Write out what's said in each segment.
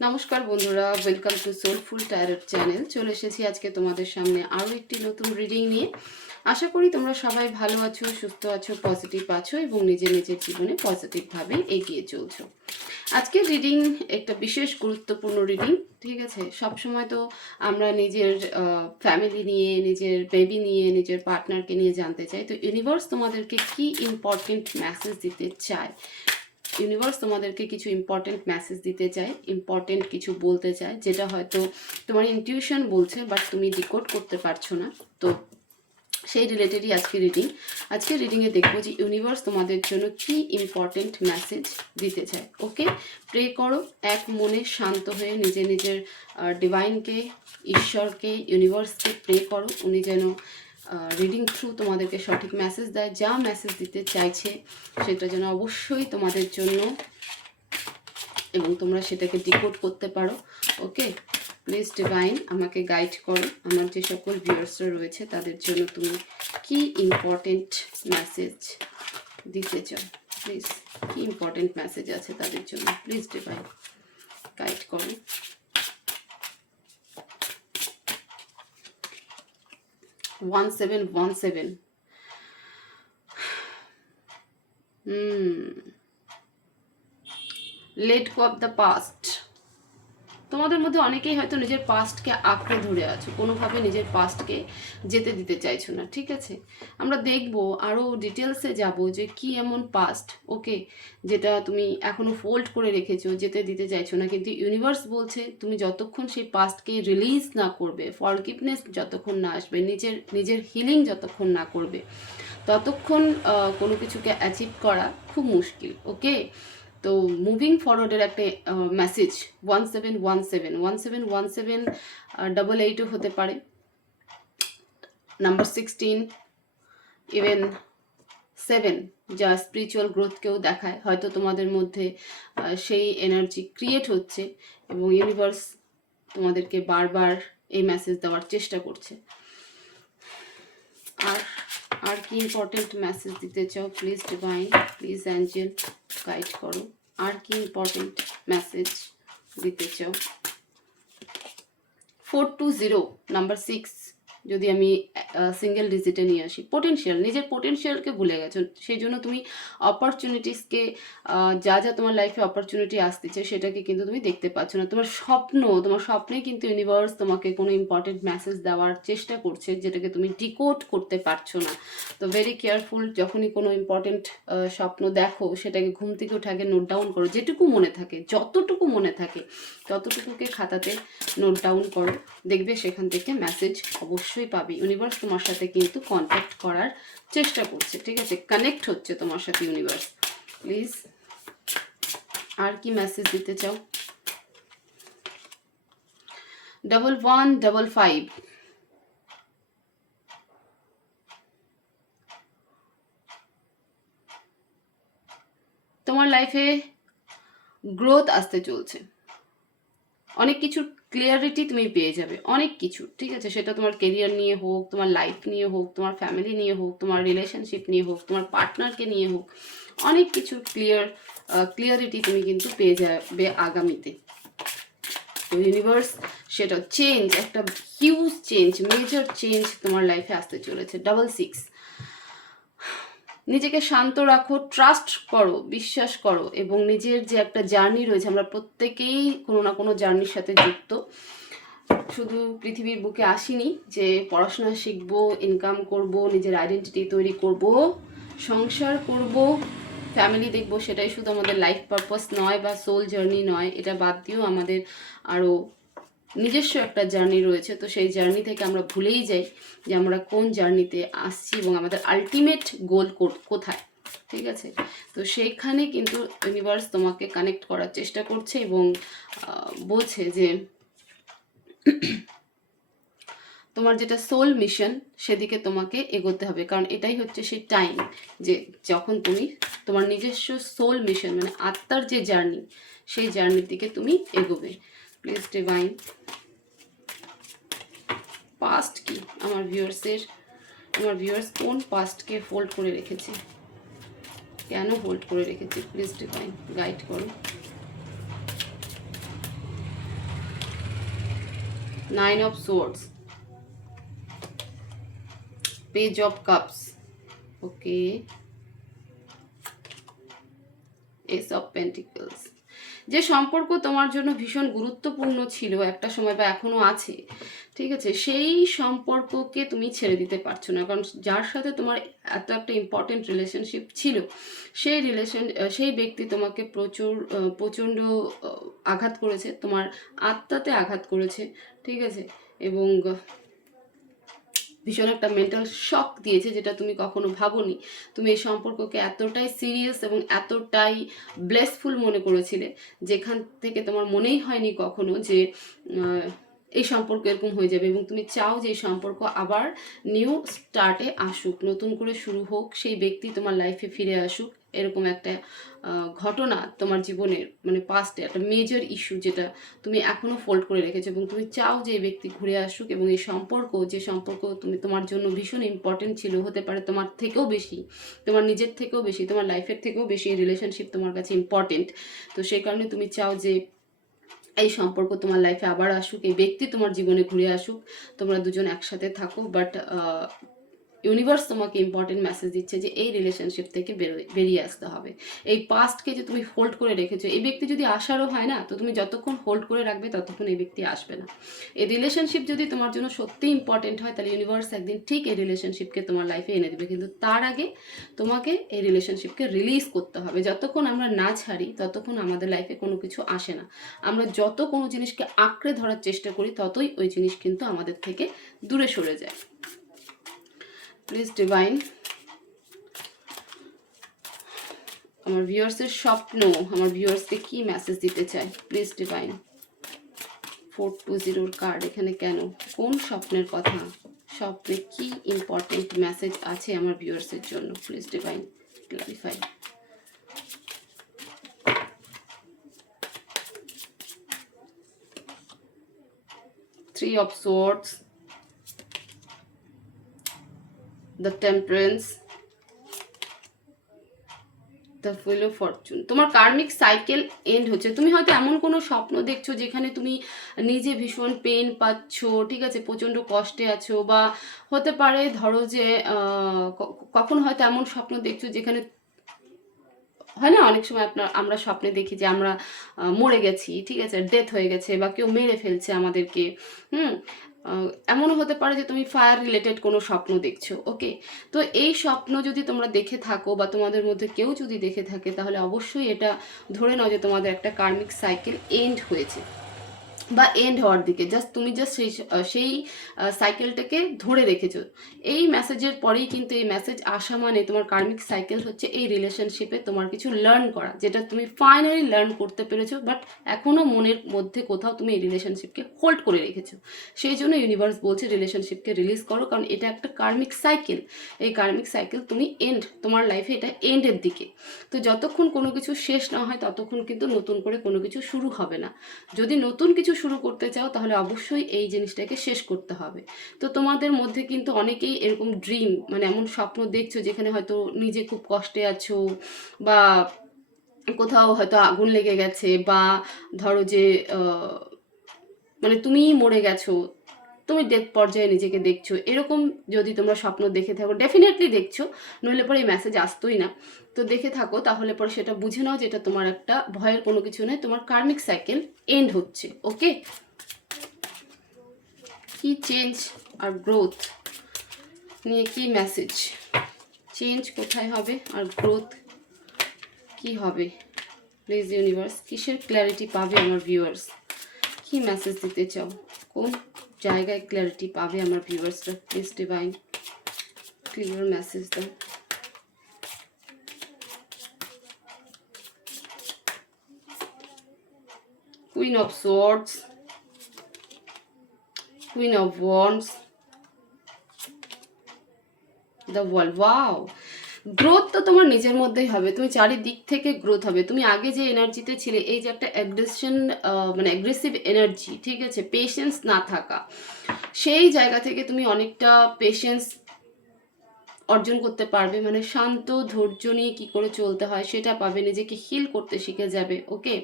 নমস্কার বন্ধুরা, welcome to soulful tarot channel. চলে এসেছি আজকে তোমাদের সামনে আরও একটি নতুন রিডিং নিয়ে। আশা করি তোমরা সবাই ভালো আছো, সুস্থ আছো, পজিটিভ আছো এবং নিজের নিজের জীবনে পজিটিভভাবে এগিয়ে চলছো। আজকের রিডিং একটা বিশেষ গুরুত্বপূর্ণ রিডিং। ঠিক আছে, সবসময় তো আমরা নিজের ফ্যামিলি নিয়ে, নিজের বেবি নিয়ে, নিজের পার্টনারকে নিয়ে জানতে চাই। তো ইউনিভার্স তোমাদেরকে কি ইম্পর্টেন্ট মেসেজ দিতে চায়, ইউনিভার্স তোমাদেরকে কিছু ইম্পর্টেন্ট মেসেজ দিতে চায়, ইম্পর্টেন্ট কিছু বলতে চায়, যেটা হয়তো তোমার ইনটিউশন বলছে বাট তুমি ডিকোড করতে পারছো না। তো সেই রিলেটেডই আজকে রিডিংয়ে দেখবো যে ইউনিভার্স তোমাদের জন্য কি ইম্পর্টেন্ট মেসেজ দিতে চায়। ওকে, প্রে করো এক মনে, শান্ত হয়ে নিজের নিজের ডিভাইনকে, ঈশ্বরকে, ইউনিভার্সকে প্রে করো। উনি যেন রিডিং থ্রু তোমাদেরকে সঠিক মেসেজ দেয়, যা মেসেজ দিতে চাইছে সেটা যেন অবশ্যই তোমাদের জন্য এবং তোমরা সেটাকে ডিকোড করতে পারো। ওকে, প্লিজ ডিভাইন আমাকে গাইড করো। আমার যে সকল ভিউয়ার্সরা রয়েছে তাদের জন্য তুমি কি ইম্পর্টেন্ট মেসেজ দিতে চাও, প্লিজ কি ইম্পর্টেন্ট মেসেজ আছে তাদের জন্য, প্লিজ ডিভাইন গাইড করো। One seven one seven. Let go of the past. তোমাদের মধ্যে অনেকেই হয়তো নিজের পাস্টকে আঁকড়ে ধরে আছো, কোনোভাবে নিজের পাস্টকে যেতে দিতে চাইছো না। ঠিক আছে, আমরা দেখবো আরও ডিটেলসে যাব যে কি এমন পাস্ট, ওকে, যেটা তুমি এখনো ফোল্ড করে রেখেছো, যেতে দিতে চাইছো না। কিন্তু ইউনিভার্স বলছে তুমি যতক্ষণ সেই পাস্টকে রিলিজ না করবে, ফরগিভনেস যতক্ষণ না আসবে, নিজের হিলিং যতক্ষণ না করবে, ততক্ষণ কোনো কিছুকে অ্যাচিভ করা খুব মুশকিল। ওকে, তো মুভিং ফরওয়ার্ডের একটা মেসেজ 1717 88ও হতে পারে, নাম্বার 16, ইভেন 7, যা স্পিরিচুয়াল গ্রোথকেও দেখায়। হয়তো তোমাদের মধ্যে সেই এনার্জি ক্রিয়েট হচ্ছে এবং ইউনিভার্স তোমাদেরকে বারবার এই মেসেজ দেওয়ার চেষ্টা করছে। আর কি ইম্পর্টেন্ট মেসেজ দিতে চাও, please divine, please Angel guide করো। আর কি ইম্পর্টেন্ট মেসেজ দিতে চাও। 420 নাম্বার 6, যদি আমি সিঙ্গেল ডিজিটে নিয়ে আসি, পোটেনশিয়াল, নিজের পোটেনশিয়ালকে ভুলে গেছো, সেই জন্য তুমি অপরচুনিটিসকে, যা যা তোমার লাইফে অপরচুনিটি আসতেছে সেটাকে কিন্তু তুমি দেখতে পাচ্ছ না। তোমার স্বপ্নে কিন্তু ইউনিভার্স তোমাকে কোনো ইম্পর্টেন্ট মেসেজ দেওয়ার চেষ্টা করছে, যেটাকে তুমি ডিকোড করতে পারছো না। তো ভেরি কেয়ারফুল, যখনই কোনো ইম্পর্টেন্ট স্বপ্ন দেখো সেটাকে ঘুম থেকে উঠে আগে নোট ডাউন করো, যেটুকু মনে থাকে, যতটুকু মনে থাকে ততটুকুকে খাতাতে নোট ডাউন করো, দেখবে সেখান থেকে মেসেজ অবশ্যই পাবে। ইউনিভার্স তোমার সাথে কিন্তু কন্ট্যাক্ট করার চেষ্টা করছে, ঠিক আছে, কানেক্ট হচ্ছে তোমার সাথে ইউনিভার্স। প্লিজ আর কি মেসেজ দিতে চাও। 1155, তোমার লাইফে গ্রোথ আসতে চলছে, অনেক কিছুর ক্লিয়ারিটি তুমি পেয়ে যাবে, অনেক কিছু। ঠিক আছে, সেটা তোমার কেরিয়ার নিয়ে হোক, তোমার লাইফ নিয়ে হোক, তোমার ফ্যামিলি নিয়ে হোক, তোমার রিলেশনশিপ নিয়ে হোক, তোমার পার্টনারকে নিয়ে হোক, অনেক কিছুর ক্লিয়ারিটি তুমি কিন্তু পেয়ে যাবে আগামীতে। তো ইউনিভার্স সেটা চেঞ্জ, একটা হিউজ চেঞ্জ, মেজর চেঞ্জ তোমার লাইফে আসতে চলেছে। 66, নিজেকে শান্ত রাখো, ট্রাস্ট করো, বিশ্বাস করো এবং নিজের যে একটা জার্নি রয়েছে, আমরা প্রত্যেকেই কোনো না কোনো জার্নির সাথে যুক্ত। শুধু পৃথিবীর বুকে আসিনি যে পড়াশোনা শিখবো, ইনকাম করব, নিজের আইডেন্টিটি তৈরি করব, সংসার করব, ফ্যামিলি দেখবো, সেটাই শুধু আমাদের লাইফ পারপাস নয় বা সোল জার্নি নয়। এটা বাদ দিয়েও আমাদের আরও নিজস্ব একটা জার্নি রয়েছে। তো সেই জার্নি থেকে আমরা ভুলেই যাই যে আমরা কোন জার্নিতে আসছি এবং আমাদের আলটিমেট গোল কোথায়। ঠিক আছে, তো সেইখানে কিন্তু ইউনিভার্স তোমাকে কানেক্ট করার চেষ্টা করছে এবং বলছে যে তোমার যেটা সোল মিশন সেদিকে তোমাকে এগোতে হবে, কারণ এটাই হচ্ছে সেই টাইম যে যখন তুমি তোমার নিজস্ব সোল মিশন মানে আত্মার যে জার্নি, সেই জার্নির দিকে তুমি এগোবে। প্লিজ ডিভাইন পাস্ট কি আমার ভিউয়ার্স কোন পাস্টকে হোল্ড করে রেখেছে, কেন হোল্ড করে রেখেছে, প্লিজ ডিভাইন গাইড করো। Nine of swords, page of cups, okay, S of pentacles. যে সম্পর্ক তোমার জন্য ভীষণ গুরুত্বপূর্ণ ছিল একটা সময় বা এখনো আছে, ঠিক আছে, সেই সম্পর্ককে তুমি ছেড়ে দিতে পারছো না, কারণ যার সাথে তোমার এত একটা ইম্পর্টেন্ট রিলেশনশিপ ছিল, সেই ব্যক্তি তোমাকে প্রচণ্ড আঘাত করেছে, তোমার আত্মাতে আঘাত করেছে, ঠিক আছে, এবং ভীষণ একটা মেন্টাল শক দিয়েছে, যেটা তুমি কখনো ভাবোনি। তুমি এই সম্পর্ককে এতটাই সিরিয়াস এবং এতটাই ব্লেসফুল মনে করেছিলে, যেখান থেকে তোমার মনেই হয়নি কখনো যে এই সম্পর্ক এরকম হয়ে যাবে, এবং তুমি চাও যে এই সম্পর্ক আবার নিউ স্টার্টে আসুক, নতুন করে শুরু হোক, সেই ব্যক্তি তোমার লাইফে ফিরে আসুক। এরকম একটা ঘটনা তোমার জীবনের মানে পাস্টে একটা মেজর ইস্যু, যেটা তুমি এখনো ফোল্ড করে রেখেছো, এবং তুমি চাও যে এই ব্যক্তি ঘুরে আসুক, এবং এই সম্পর্ক, যে সম্পর্ক তোমার জন্য ভীষণ ইম্পর্টেন্ট ছিল, হতে পারে তোমার থেকেও বেশি, তোমার নিজের থেকেও বেশি, তোমার লাইফের থেকেও বেশি এই রিলেশনশিপ তোমার কাছে ইম্পর্টেন্ট। তো সেই কারণে তুমি চাও যে এই সম্পর্ক তোমার লাইফে আবার আসুক, এই ব্যক্তি তোমার জীবনে ঘুরে আসুক, তোমরা দুজন একসাথে থাকো। বাট ইউনিভার্স তোমাকে ইম্পর্টেন্ট মেসেজ দিচ্ছে যে এই রিলেশনশিপ থেকে বেরিয়ে আসতে হবে। এই পাস্টকে যে তুমি হোল্ড করে রেখেছো, এই ব্যক্তি যদি আসারও হয় না, তো তুমি যতক্ষণ হোল্ড করে রাখবে ততক্ষণ এই ব্যক্তি আসবে না। এই রিলেশনশিপ যদি তোমার জন্য সত্যিই ইম্পর্টেন্ট হয়, তাহলে ইউনিভার্স একদিন ঠিক এই রিলেশনশিপকে তোমার লাইফে এনে দেবে, কিন্তু তার আগে তোমাকে এই রিলেশনশিপকে রিলিজ করতে হবে। যতক্ষণ আমরা না ছাড়ি ততক্ষণ আমাদের লাইফে কোনো কিছু আসে না। আমরা যত কোনো জিনিসকে আঁকড়ে ধরার চেষ্টা করি, ততই ওই জিনিস কিন্তু আমাদের থেকে দূরে সরে যায়। প্লিজ ডিভাইন, আমার ভিউয়ার্সের স্বপ্ন আমার ভিউয়ার্সকে কি মেসেজ দিতে চায়? Please divine. 420 কার্ড এখানে কেন? কোন স্বপ্নের কথা? স্বপ্নে কি ইম্পর্টেন্ট মেসেজ আছে আমার ভিউয়ার্সের জন্য? Please divine clarify. Three of Swords, the Temperance, the wheel of Fortune. তোমার কার্মিক সাইকেল এন্ড হচ্ছে। তুমি হয়তো এমন কোনো স্বপ্ন দেখছো যেখানে তুমি নিজে ভীষণ পেন পাচ্ছ, ঠিক আছে, প্রচণ্ড কষ্টে আছো, বা হতে পারে ধরো যে কখনো হয়তো এমন স্বপ্ন দেখছো যেখানে হয় না, অনেক সময় আমরা স্বপ্নে দেখি যে আমরা মরে গেছি, ঠিক আছে, ডেথ হয়ে গেছে, বা কেউ মেরে ফেলছে আমাদেরকে। এমনও হতে পারে যে তুমি ফায়ার রিলেটেড কোনো স্বপ্ন দেখছো। ওকে, তো এই স্বপ্ন যদি তোমরা দেখে থাকো, বা তোমাদের মধ্যে কেউ যদি দেখে থাকে, তাহলে অবশ্যই এটা ধরে নাও যে তোমাদের একটা কার্মিক সাইকেল এন্ড হয়েছে, বা এন্ড হওয়ার দিকে। তুমি জাস্ট সেই সাইকেলটাকে ধরে রেখেছো। এই মেসেজের পরেই কিন্তু এই মেসেজ আসা মানে তোমার কার্মিক সাইকেল হচ্ছে এই রিলেশনশিপে তোমার কিছু লার্ন করা, যেটা তুমি ফাইনালি লার্ন করতে পেরেছো, বাট এখনও মনের মধ্যে কোথাও তুমি এই রিলেশনশিপকে হোল্ড করে রেখেছো। সেই জন্য ইউনিভার্স বলছে রিলেশনশিপকে রিলিজ করো, কারণ এটা একটা কার্মিক সাইকেল। এই কার্মিক সাইকেল তুমি এন্ড, তোমার লাইফে এটা এন্ডের দিকে। তো যতক্ষণ কোনো কিছু শেষ না হয় ততক্ষণ কিন্তু নতুন করে কোনো কিছু শুরু হবে না। যদি নতুন কিছু শুরু করতে চাও, তাহলে অবশ্যই এই জিনিসটাকে শেষ করতে হবে। তো তোমাদের মধ্যে কিন্তু অনেকেই এরকম ড্রিম, মানে এমন স্বপ্ন দেখছো যেখানে হয়তো নিজে খুব কষ্টে আছো, বা কোথাও হয়তো আগুন লেগে গেছে, বা ধরো যে মানে তুমিই মরে গেছো, তুমি ডেথ পর্যায়ে নিজেকে দেখছো। এরকম যদি তোমরা স্বপ্ন দেখে থাকো, ডেফিনেটলি দেখছো, নইলে পরে এই মেসেজ আসতোই না। তো দেখে থাকো, তাহলে পরে সেটা বুঝে নাও যে এটা তোমার একটা ভয়ের কোনো কিছু নয়, তোমার কার্মিক সাইকেল এন্ড হচ্ছে। ওকে, কি চেঞ্জ আর গ্রোথ নিয়ে কি মেসেজ? চেঞ্জ কোথায় হবে আর গ্রোথ কি হবে? প্লিজ ইউনিভার্স, কিসের ক্ল্যারিটি পাবে আমার ভিউয়ার্স? কি মেসেজ দিতে চাও? কোন জায়গায় ক্ল্যারিটি পাবে আমার ভিউয়ার্সরা? প্লিজ ডিভাইন ক্লিয়ার মেসেজ দাও। Queen of swords, queen of wands, the world. Wow, growth তো তোমার নিজের মধ্যেই হবে, তুমি চারিদিক থেকে গ্রোথ হবে। তুমি আগে যে এনার্জিতে ছিলে, এই যে একটা অ্যাগ্রেশন, মানে অ্যাগ্রেসিভ এনার্জি, ঠিক আছে, পেশেন্স না থাকা, সেই জায়গা থেকে তুমি অনেকটা পেশেন্স অর্জন করতে পারবে, মানে শান্ত ধৈর্য নিয়ে কি করে চলতে হয় সেটা পাবে, নিজেকে হিল করতে শিখে যাবে। ওকে,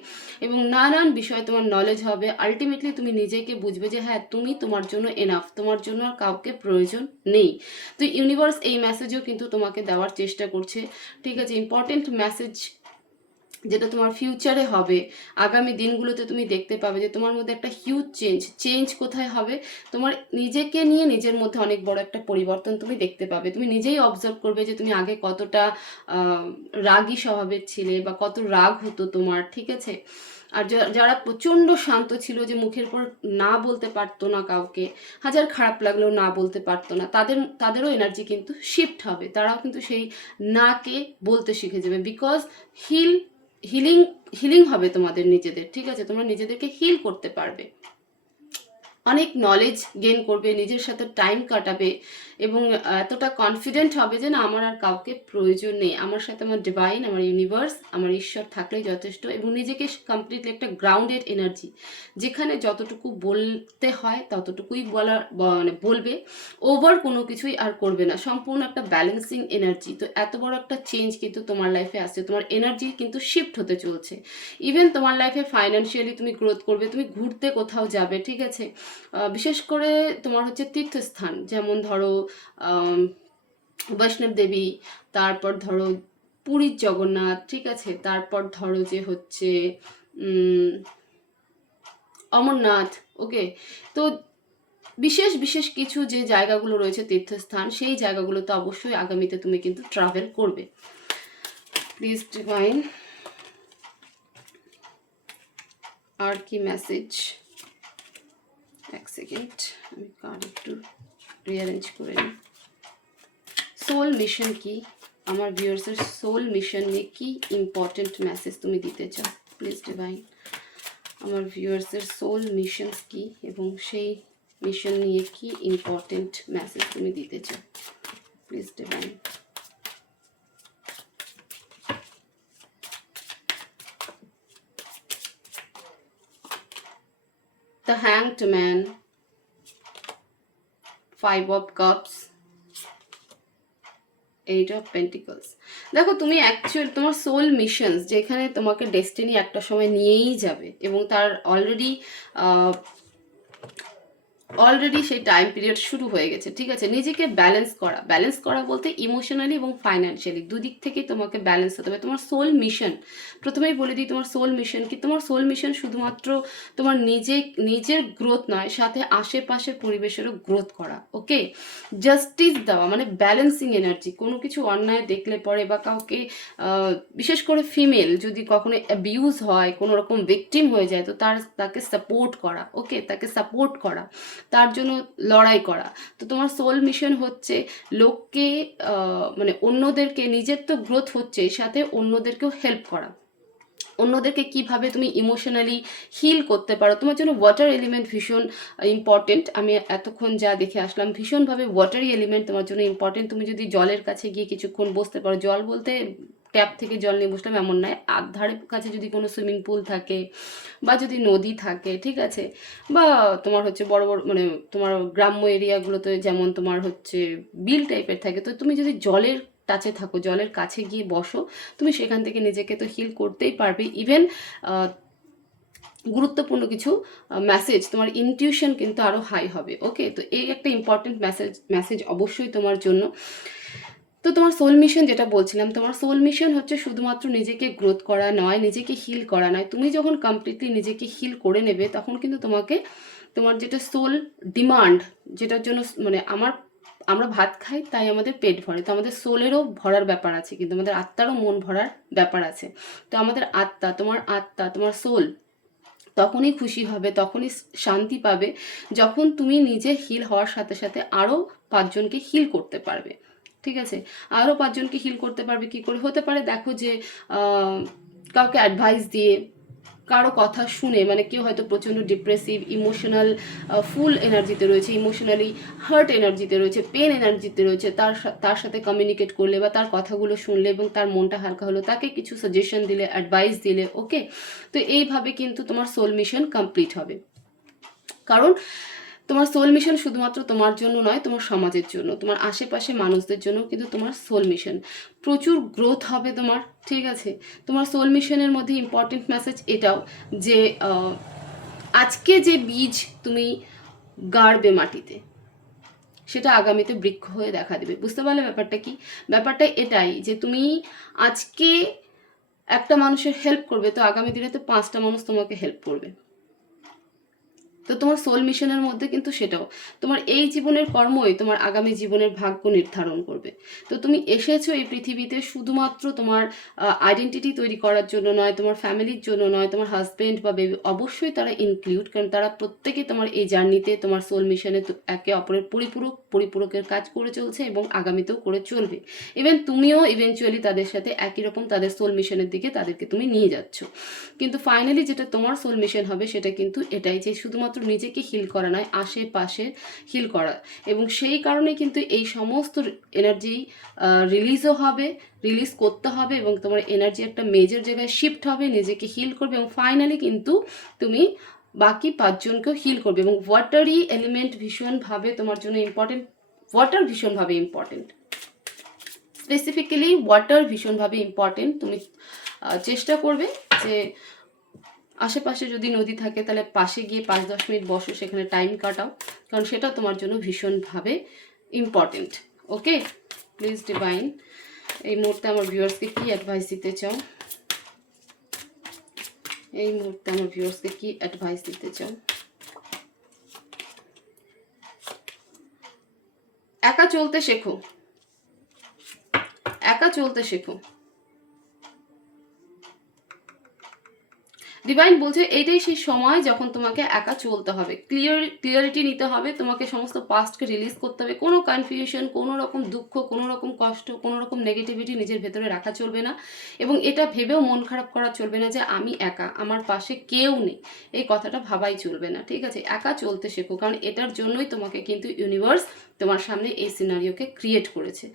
এবং নানান বিষয়ে তোমার নলেজ হবে। আলটিমেটলি তুমি নিজেকে বুঝবে যে হ্যাঁ তুমি তোমার জন্য এনাফ, তোমার জন্য আর কাউকে প্রয়োজন নেই। তো ইউনিভার্স এই মেসেজও কিন্তু তোমাকে দেওয়ার চেষ্টা করছে। ঠিক আছে, ইম্পর্টেন্ট মেসেজ যেটা তোমার ফিউচারে হবে, আগামী দিনগুলোতে তুমি দেখতে পাবে যে তোমার মধ্যে একটা হিউজ চেঞ্জ কোথায় হবে, তোমার নিজেকে নিয়ে নিজের মধ্যে অনেক বড় একটা পরিবর্তন তুমি দেখতে পাবে। তুমি নিজেই অবজার্ভ করবে যে তুমি আগে কতটা রাগী স্বভাবের ছিলে বা কত রাগ হতো তোমার। ঠিক আছে, আর যারা প্রচণ্ড শান্ত ছিল, যে মুখের পর না বলতে পারতো না কাউকে, হাজার খারাপ লাগলেও না বলতে পারতো না, তাদেরও এনার্জি কিন্তু শিফট হবে, তারাও কিন্তু সেই নাকে বলতে শিখে যাবে। বিকজ হিলিং হিলিং হবে তোমাদের নিজেদের। ঠিক আছে, তোমরা নিজেদেরকে হিল করতে পারবে, অনেক নলেজ গেইন করবে, নিজের সাথে টাইম কাটাবে এবং এতটা কনফিডেন্ট হবে যে না আমার আর কাউকে প্রয়োজন নেই, আমার সাথে আমার ডিভাইন, আমার ইউনিভার্স, আমার ঈশ্বর থাকলেই যথেষ্ট। এবং নিজেকে কমপ্লিটলি একটা গ্রাউন্ডেড এনার্জি, যেখানে যতটুকু বলতে হয় ততটুকুই মানে বলবে, ওভার কোনো কিছুই আর করবে না, সম্পূর্ণ একটা ব্যালেন্সিং এনার্জি। তো এত বড় একটা চেঞ্জ কিন্তু তোমার লাইফে আসছে, তোমার এনার্জি কিন্তু শিফট হতে চলছে। ইভেন তোমার লাইফে ফাইন্যান্সিয়ালি তুমি গ্রোথ করবে, তুমি ঘুরতে কোথাও যাবে। ঠিক আছে, বিশেষ করে তোমার হচ্ছে তীর্থস্থান, যেমন ধরো বৈষ্ণব দেবী, তারপর ধরো পুরীর জগন্নাথ। ঠিক আছে, তারপর ধরো যে হচ্ছে অমরনাথ। ওকে, তো বিশেষ বিশেষ কিছু যে জায়গাগুলো রয়েছে তীর্থস্থান, সেই জায়গাগুলোতে অবশ্যই আগামীতে তুমি কিন্তু ট্রাভেল করবে। প্লিজ ডিভাইন, আর কি মেসেজ? এক সেকেন্ড, আমি কার্ড একটু রিঅ্যারেঞ্জ করে নিই। সোল মিশন কি, আমার ভিউয়ার্সের সোল মিশন নিয়ে কি ইম্পর্টেন্ট মেসেজ তুমি দিতে চাও? প্লিজ ডিভাইন, আমার ভিউয়ার্সের সোল মিশনস কি এবং সেই মিশন নিয়ে কি ইম্পর্টেন্ট মেসেজ তুমি দিতে চাও? Please divine. The Hanged Man, Five of Cups, eight of pentacles. দেখো তুমি অ্যাকচুয়াল তোমার সোল মিশনস, যেখানে তোমাকে ডেস্টিনি একটা সময় নিয়েই যাবে এবং তার অলরেডি সেই টাইম পিরিয়ড শুরু হয়ে গেছে। ঠিক আছে, নিজেকে ব্যালেন্স করা বলতে ইমোশনালি এবং ফাইন্যান্সিয়ালি দুদিক থেকেই তোমাকে ব্যালেন্স হতে হবে। তোমার সোল মিশন, প্রথমেই বলে দিই তোমার সোল মিশন কি। তোমার সোল মিশন শুধুমাত্র তোমার নিজের গ্রোথ নয়, সাথে আশেপাশের পরিবেশেরও গ্রোথ করা। ওকে, জাস্টিস দেওয়া, মানে ব্যালেন্সিং এনার্জি। কোনো কিছু অন্যায় দেখলে পরে বা কাউকে বিশেষ করে ফিমেল যদি কখনো অ্যাবিউজ হয়, কোনো রকম ভিকটিম হয়ে যায়, তো তাকে সাপোর্ট করা। ওকে, তাকে সাপোর্ট করা, তার জন্য লড়াই করা। তো তোমার সোল মিশন হচ্ছে লোককে মানে অন্যদেরকে, নিজের তো গ্রোথ হচ্ছে, সাথে অন্যদেরকেও হেল্প করা। অন্যদেরকে কিভাবে তুমি ইমোশনালি হিল করতে পারো, তোমার জন্য ওয়াটার এলিমেন্ট ভীষণ ইম্পর্টেন্ট। আমি এতক্ষণ যা দেখে আসলাম, ভীষণভাবে ওয়াটারি এলিমেন্ট তোমার জন্য ইম্পর্টেন্ট। তুমি যদি জলের কাছে গিয়ে কিছুক্ষণ বসতে পারো, জল বলতে ট্যাপ থেকে জল নিয়ে বসলাম এমন নয়, ধারের কাছে যদি কোনো সুইমিং পুল থাকে বা যদি নদী থাকে, ঠিক আছে, বা তোমার হচ্ছে বড় বড় মানে তোমার গ্রাম্য এরিয়াগুলোতে যেমন তোমার হচ্ছে বিল টাইপের থাকে, তো তুমি যদি জলের টাচে থাকো, জলের কাছে গিয়ে বসো, তুমি সেখান থেকে নিজেকে তো হিল করতেই পারবে। ইভেন গুরুত্বপূর্ণ কিছু মেসেজ, তোমার ইনটিউশন কিন্তু আরও হাই হবে। ওকে, তো এই একটা ইম্পর্টেন্ট মেসেজ অবশ্যই তোমার জন্য। তো তোমার সোল মিশন যেটা বলছিলাম, তোমার সোল মিশন হচ্ছে শুধুমাত্র নিজেকে গ্রোথ করা নয়, নিজেকে হিল করা নয়। তুমি যখন কমপ্লিটলি নিজেকে হিল করে নেবে, তখন কিন্তু তোমার যেটা সোল ডিমান্ড, যেটার জন্য মানে আমরা ভাত খাই তাই আমাদের পেট ভরে, তো আমাদের সোলেরও ভরার ব্যাপার আছে, কিন্তু আমাদের আত্মারও মন ভরার ব্যাপার আছে। তো আমাদের আত্মা, তোমার সোল তখনই খুশি হবে, তখনই শান্তি পাবে, যখন তুমি নিজে হিল হওয়ার সাথে সাথে আরও 5 জনকে হিল করতে পারবে। ঠিক আছে, আরও 5 জনকে হিল করতে পারবে কি করে? হতে পারে দেখো যে কাউকে অ্যাডভাইস দিয়ে, কারো কথা শুনে, মানে কেউ হয়তো প্রচণ্ড ডিপ্রেসিভ, ইমোশনাল ফুল এনার্জিতে রয়েছে, ইমোশনালি হার্ট এনার্জিতে রয়েছে, পেন এনার্জিতে রয়েছে, তার সাথে কমিউনিকেট করলে বা তার কথাগুলো শুনলে এবং তার মনটা হালকা হলো, তাকে কিছু সাজেশন দিলে, অ্যাডভাইস দিলে। ওকে, তো এইভাবে কিন্তু তোমার সোল মিশন কমপ্লিট হবে। কারণ তোমার সোল মিশন শুধুমাত্র তোমার জন্য নয়, তোমার সমাজের জন্য, তোমার আশেপাশে মানুষদের জন্য কিন্তু তোমার সোল মিশন। প্রচুর গ্রোথ হবে তোমার, ঠিক আছে। তোমার সোল মিশনের মধ্যে ইম্পর্টেন্ট মেসেজ এটাও যে আজকে যে বীজ তুমি গাড়বে মাটিতে, সেটা আগামীতে বৃক্ষ হয়ে দেখা দেবে। বুঝতে পারলে ব্যাপারটা কি? ব্যাপারটা এটাই যে তুমি আজকে একটা মানুষের হেল্প করবে, তো আগামী দিনে তো 5টা মানুষ তোমাকে হেল্প করবে। তো তোমার সোল মিশনের মধ্যে কিন্তু সেটাও, তোমার এই জীবনের কর্মই তোমার আগামী জীবনের ভাগ্য নির্ধারণ করবে। তো তুমি এসেছো এই পৃথিবীতে শুধুমাত্র তোমার আইডেন্টিটি তৈরি করার জন্য নয়, তোমার ফ্যামিলির জন্য নয়, তোমার হাজব্যান্ড বা বেবি অবশ্যই তারা ইনক্লুড, কারণ তারা প্রত্যেকে তোমার এই জার্নিতে তোমার সোল মিশনে একে অপরের পরিপূরকের কাজ করে চলছে এবং আগামীতেও করে চলবে। ইভেন তুমিও ইভেনচুয়ালি তাদের সাথে একই রকম তাদের সোল মিশনের দিকে তাদেরকে তুমি নিয়ে যাচ্ছ। কিন্তু ফাইনালি যেটা তোমার সোল মিশন হবে সেটা কিন্তু এটাই যে শুধুমাত্র নিজেকে হিল করা নয়, আশেপাশে হিল করা। এবং সেই কারণে কিন্তু এই সমস্ত এনার্জি রিলিজও হবে, রিলিজ করতে হবে এবং তোমার এনার্জি একটা মেজর জায়গায় শিফট হবে, নিজেকে হিল করবে এবং ফাইনালি কিন্তু তুমি বাকি 5জনকেও হিল করবে। এবং ওয়াটারি এলিমেন্ট ভীষণভাবে তোমার জন্য ইম্পর্টেন্ট, ওয়াটার ভীষণভাবে ইম্পর্টেন্ট, স্পেসিফিক্যালি ওয়াটার ভীষণভাবে ইম্পর্টেন্ট। তুমি চেষ্টা করবে যে আশেপাশে যদি নদী থাকে তাহলে পাশে গিয়ে 5-10 মিনিট বসো, সেখানে টাইম কাটাও, কারণ সেটা তোমার জন্য ভীষণভাবে ইম্পর্টেন্ট। ওকে, প্লিজ ডিভাইন এই মুহূর্তে আমার ভিউয়ার্সকে কি অ্যাডভাইস দিতে চাও? এই মুহূর্তে আমার ভিউয়ার্সকে কি অ্যাডভাইস দিতে চাও? একা চলতে শেখো, একা চলতে শেখো। ডিভাইন বলছে এইটাই সেই সময় যখন তোমাকে একা চলতে হবে, ক্লিয়ারিটি নিতে হবে, তোমাকে সমস্ত পাস্টকে রিলিজ করতে হবে। কোনো কনফিউশন, কোনো রকম দুঃখ, কোনো রকম কষ্ট, কোনো রকম নেগেটিভিটি নিজের ভেতরে রাখা চলবে না। এবং এটা ভেবেও মন খারাপ করা চলবে না যে আমি একা, আমার পাশে কেউ নেই, এই কথাটা ভাবাই চলবে না, ঠিক আছে। একা চলতে শেখো, কারণ এটার জন্যই তোমাকে কিন্তু ইউনিভার্স তোমার সামনে এই সিনারিওকে ক্রিয়েট করেছে।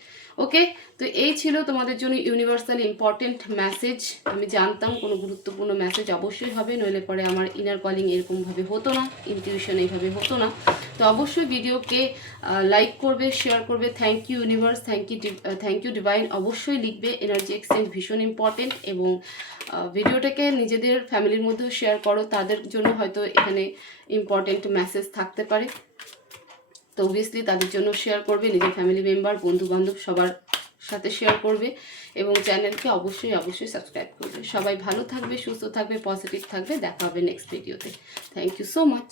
ওকে, তো এই ছিল তোমাদের জন্য ইউনিভার্সাল ইম্পর্টেন্ট মেসেজ। আমি জানতাম কোনো গুরুত্বপূর্ণ মেসেজ অবশ্যই হবে, নইলে পরে আমার ইনার কলিং এরকমভাবে হতো না, ইনটিউশন এইভাবে হতো না। তো অবশ্যই ভিডিওকে লাইক করবে, শেয়ার করবে। Thank you universe, thank you divine, অবশ্যই লিখবে। এনার্জি এক্সচেঞ্জ ভীষণ ইম্পর্টেন্ট এবং ভিডিওটাকে নিজেদের ফ্যামিলির মধ্যেও শেয়ার করো, তাদের জন্য হয়তো এখানে ইম্পর্টেন্ট মেসেজ থাকতে পারে। তো অবভিয়াসলি তাদের জন্য শেয়ার করবে, নিজের ফ্যামিলি মেম্বার, বন্ধু বান্ধব সবার সাথে শেয়ার করবে এবং চ্যানেলকে অবশ্যই সাবস্ক্রাইব করবে। সবাই ভালো থাকবে, সুস্থ থাকবে, পজিটিভ থাকবে। দেখা হবে নেক্সট ভিডিওতে। Thank you so much.